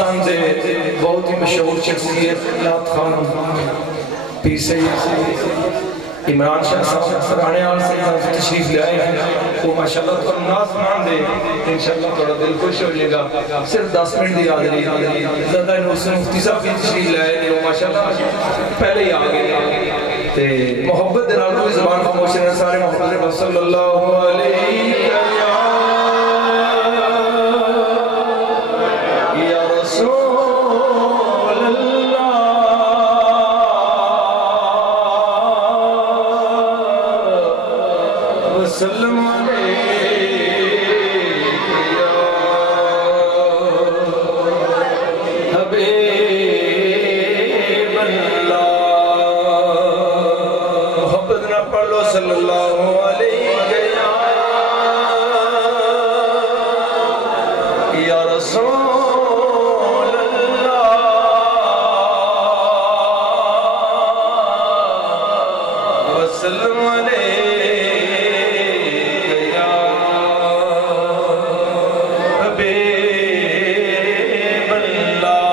پاکستان دے بہت ہی مشہور شخصیت یاد خان پیر سید عمران شاہ صاحب رانے آل سے تشریف لے آئے ہیں وہ ماشاءاللہ تو ناز مان دے انشاءاللہ تھوڑا دل خوش ہو جائے گا صرف 10 منٹ دی حاضری زیادہ حسین مفتی صاحب بھی تشریف لے آئے ہیں وہ ماشاءاللہ پہلے ہی آگئے تے محبت دنال کوئی زبان خاموش نے سارے محبت نے صلی اللہ علیہ یا رسول اللہ وسلم صلی اللہ علیہ یا رسول اللہ وسلم علیہ یا حبیب اللہ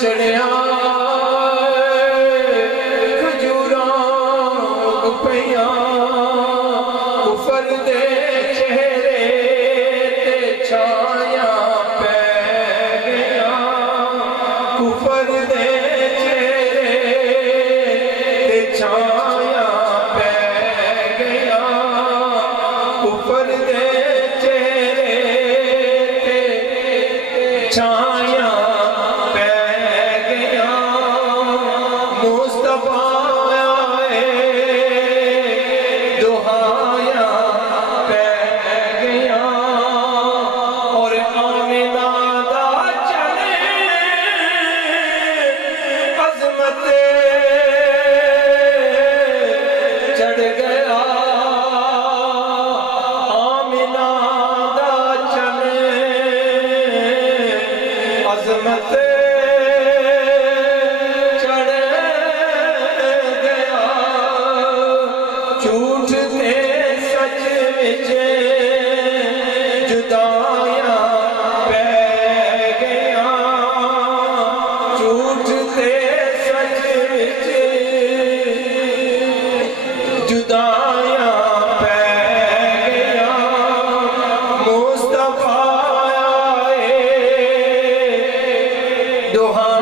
چڑھیا کھجوراں چھایا پہ گیا اوپر دے چہرے چھایا پہ گیا مصطفیٰ آئے دہایا پہ گیا اور آمنہ دا چلے عظمت چڑھ گیا آمنہ دا چلے عظمت چڑھ گیا جھوٹ تے سچ وچ جدائیاں پہ گیا جھوٹ تے سچ وچ جدائیاں پہ گیا مصطفیٰ آئے دہایا